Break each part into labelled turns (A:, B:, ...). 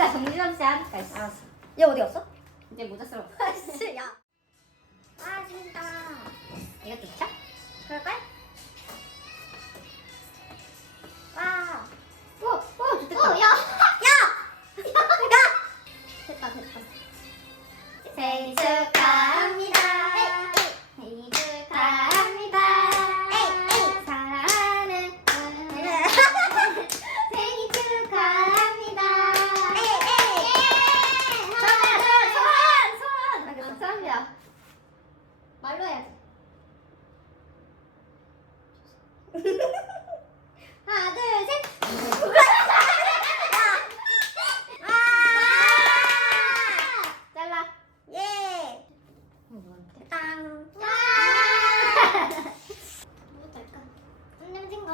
A: 네가 정신없이 하니까 씨.
B: 알았어. 얘 어디 갔어?
A: 이제 모자스러워.
B: 씨, 야. 아, 재밌다.
A: 이거 좋죠?
B: 그럴까?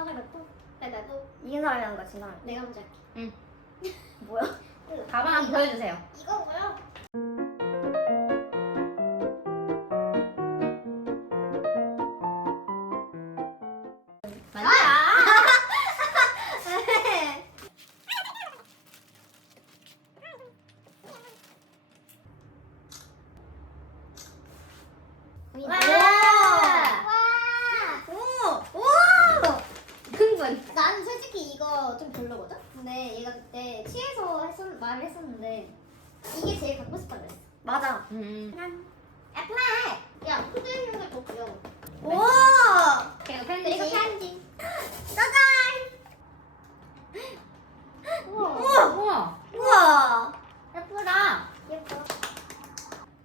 A: 거 해놓고 나도
B: 이긴 사람이 하는 거야, 진 사람이.
A: 내가 먼저 할게. 응.
B: 뭐야?
A: 가방 한번 보여주세요.
B: 이거 뭐야?
C: 별로거든? 근데 얘가 그때 취해서 했었, 말을 했었는데 이게 제일 갖고 싶다 그랬어
B: 맞아.
A: 음.
C: 애플! 야 푸드 있는 걸더 귀여워
B: 오!
A: 그리고 편지.
C: 그리고 편지
B: 짜잔!
C: 우와
B: 우와!
A: 우와.
B: 우와!
A: 예쁘다.
C: 예뻐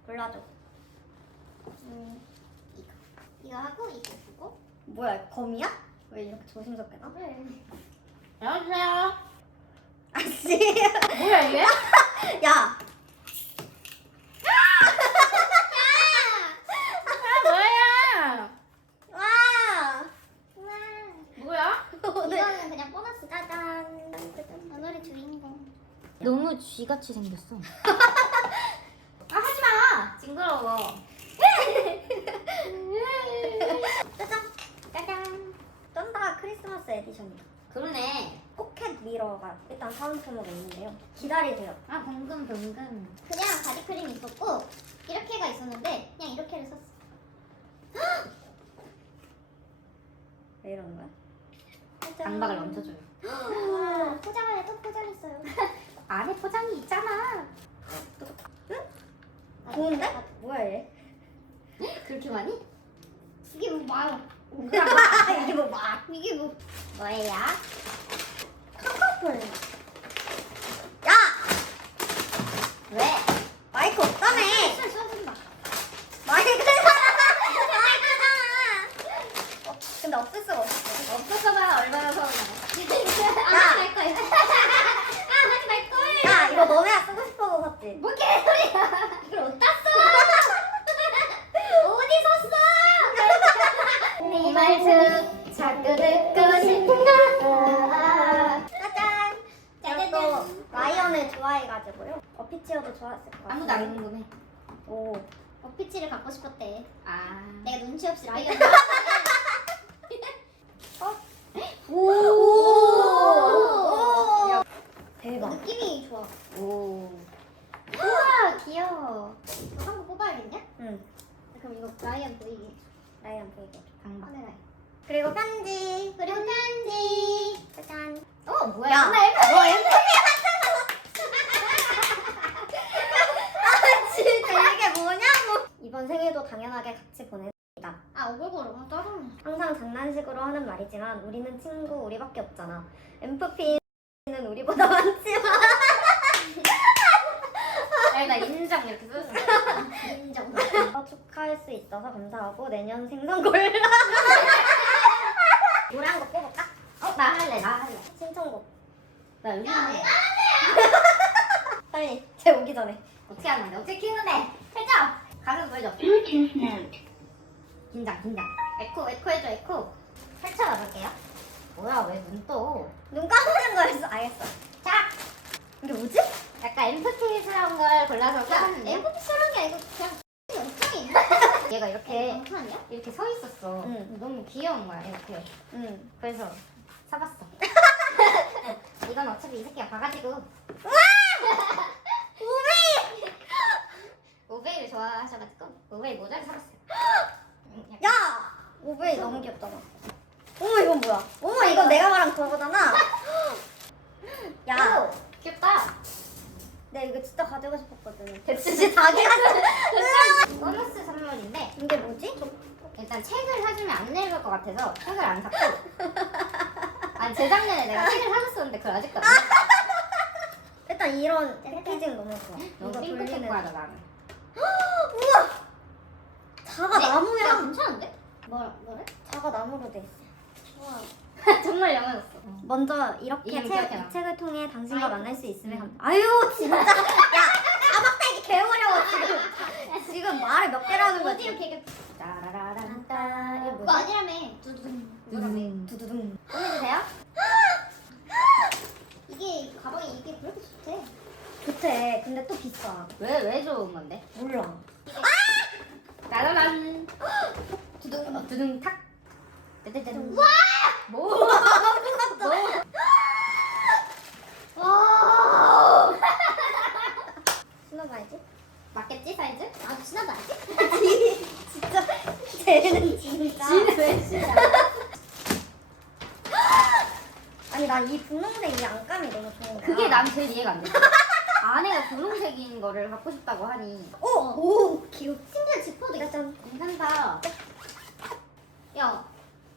B: 골라줘.
C: 음, 이거 이거 하고 이거 주고
B: 뭐야, 검이야? 왜 이렇게 조심스럽게 나?
C: 그래
A: 안녕하세요.
B: 아씨.
A: 뭐야 이게?
B: 야!
A: 아 뭐야?
B: 와!
C: 우와
A: 뭐야?
B: 오늘
C: 이거는 그냥 보너스
B: 짜잔.
C: 오늘의 주인공
A: 너무 쥐같이 생겼어. 아 하지 마. 징그러워.
B: 짜잔. 짜잔. 쩐다 크리스마스 에디션이다.
A: 그러네.
B: 미러가 일단 사은품으로 있는데요. 기다리세요.
A: 아 봉금 봉금.
C: 그냥 바디크림 있었고 이렇게가 있었는데 그냥 이렇게를 썼어
B: 왜 이러는 거야?
C: 짜잔.
A: 장박을 얹어줘요.
C: 우와, 포장을 해또 포장했어요
A: 안에 포장이 있잖아.
B: 좋은데? 뭐야 얘?
A: 그렇게 많이?
C: 이게 뭐 많아
B: 이게 뭐 막?
C: 이게 뭐
A: 뭐예요?
B: 카카오플. 야!
A: 왜?
B: 마이크 없다며!
C: 술 쏘준다
B: 마이크잖아! 마이크잖아! 어, 근데 없을 수가 없어.
A: 없었어봐 얼마나 서운해.
C: 안 하지 말 거야 아 하지 말 거야
B: 야, 이거 너네가 쓰고 싶어서 샀지?
C: 뭐 개소리야 이걸 어디다 써 어디서 써
A: 네 말투 자꾸 듣고 싶은가?
B: 짜잔! 제가 또
C: 짜자잔.
B: 라이언을 좋아해가지고요. 어피치어도 좋아했을 것 같아요.
A: 아무도 안 궁금해.
B: 오.
C: 어피치를 갖고 싶었대
A: 아.
C: 내가 눈치 없이 라이언
B: 오! 대박.
C: 느낌이 좋아
A: 오.
C: 우와 귀여워 이거 한거 뽑아야겠냐?
B: 응.
C: 그럼 이거 라이언 보이게
B: 라이언 보이게.
A: 강박.
C: 카메라에
B: 그리고 편지.
C: 그리고 편지
B: 짜잔.
A: 어 뭐야?
B: 야,
A: 엄마 앨범.
B: 너 엠플이 아, 진짜 이게 뭐냐고. 이번 생일도 당연하게 같이 보냅니다.
C: 아 오글거려 아, 짜증나
B: 항상 장난식으로 하는 말이지만 우리는 친구 우리밖에 없잖아. 엠프피는 우리보다 많지만
A: 아니 나 인정 이렇게 써줬어.
C: 인정
B: 어, 축하할 수 있어서 감사하고 내년 생선 골라. 한곡 뽑을까?
A: 어 나 할래 나 할래.
B: 신청곡.
A: 나 여기
C: 야,
A: 있는데.
B: 빨리 제 오기 전에.
A: 어떻게 하는 건데? 어떻게 키우는데? 보여줘.
D: Bluetooth mode.
A: 긴장 긴장. 에코 에코 해줘 에코. 펼쳐 나볼게요. 뭐야 왜 눈 떠?
B: 눈 감는 거였어. 알겠어.
A: 자.
B: 이게 뭐지?
A: 약간 엠프티스러운 걸 골라서
C: 야
A: 써봤는데
C: 엠포피처럼 게 아니고 그냥 영상이 있는
A: 얘가 이렇게
C: 아니야?
A: 이렇게 서 있었어.
B: 응.
A: 너무 귀여운 거야 이렇게.
B: 응.
A: 그래서 사봤어. 이건 어차피 이 새끼가 봐가지고. 좋아하셔가지고 오브웨이 모자를 사봤어요.
B: 야! 오브웨이 너무 귀엽잖아. 어머 이건 뭐야? 어머 이거 내가 말한 그거잖아. 야,
A: 오, 귀엽다.
B: 내가 이거 진짜 가지고 싶었거든.
A: 됐지.
B: 자기가
A: 보너스 선물인데
B: 이게 뭐지?
A: 일단 책을 사주면 안 읽을 것 같아서 책을 안 샀고 아 재작년에 내가 책을 사줬었는데 그걸 아직도 안 읽었어.
B: 일단 이런 패키징 너무 좋아.
A: 너무
B: 이거.
A: 거야 나는.
B: 우와! 자가
A: 네, 야,
B: 나무야.
A: 괜찮은데?
C: 뭐 뭐래?
B: 자가 나무로 돼 있어.
C: 좋아.
A: 정말 영화였어.
B: 먼저 이렇게 책. 이 책을 통해 당신과
A: 아이고.
B: 만날 수 있음을
A: 음.
B: 감. 아유 진짜. 야 가박대기 개 어려워 지금. 지금 말을 몇 개를 하는 거지?
C: 어디로 개그?
A: 따라라란따 이게
C: 그거
A: 뭐지?
C: 아니라며. 두두둥.
A: 음.
B: 두두둥.
A: 보내주세요.
C: 이게 가방이 이게 그렇게 좋대.
B: 좋대. 근데 또 비싸.
A: 왜 왜 좋은 건데?
B: 몰라.
A: 따라란
C: 두둥.
A: 어, 두둥 탁. 짜자잔.
C: 와!
A: 뭐?
C: 와.
B: 신어봐야지.
A: 맞겠지 사이즈?
C: 아주 친하다. 알지?
B: 진짜 쟤는 진짜.
A: 왜 진짜?
B: 아니 난 이 분홍색 이 안감이 너무 좋은 거야.
A: 그게 난 제일 이해가 안 돼. 안에가 분홍색인 거를 갖고 싶다고 하니
B: 오! 오! 귀엽.
C: 심지어 지퍼도.
B: 짜잔.
A: 괜찮다.
C: 야,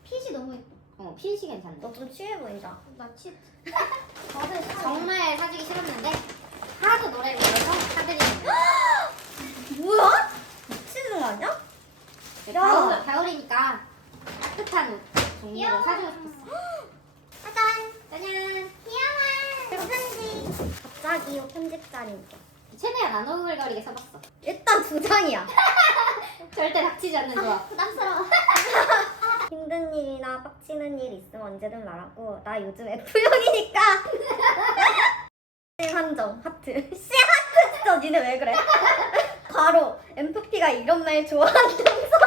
C: 핏이 너무 예뻐.
A: 어 핏이 괜찮네.
B: 너좀 취해 보인다.
C: 나 치. 다들 사.
A: 정말 사주기 싫었는데 하도 노래를 불러서 사드리는 거예요.
B: 뭐야? 미치는 거 아니야?
A: 겨울, 겨울이니까 따뜻한 옷 종류를
C: 귀여워.
A: 사주고 싶었어.
C: 짜잔.
A: 짜잔.
C: 귀여워. 편지.
B: 갑자기 이 편집자니까.
A: 최대한 안 오글거리게 써봤어.
B: 일단 두 장이야.
A: 절대 닥치지 않는 조합.
C: 부담스러워.
B: 힘든 일이나 빡치는 일 있으면 언제든 말하고 나 요즘 F형이니까 한정 하트 씨 하트 진짜 니네 왜 그래 바로 MFP가 이런 말 좋아한다면서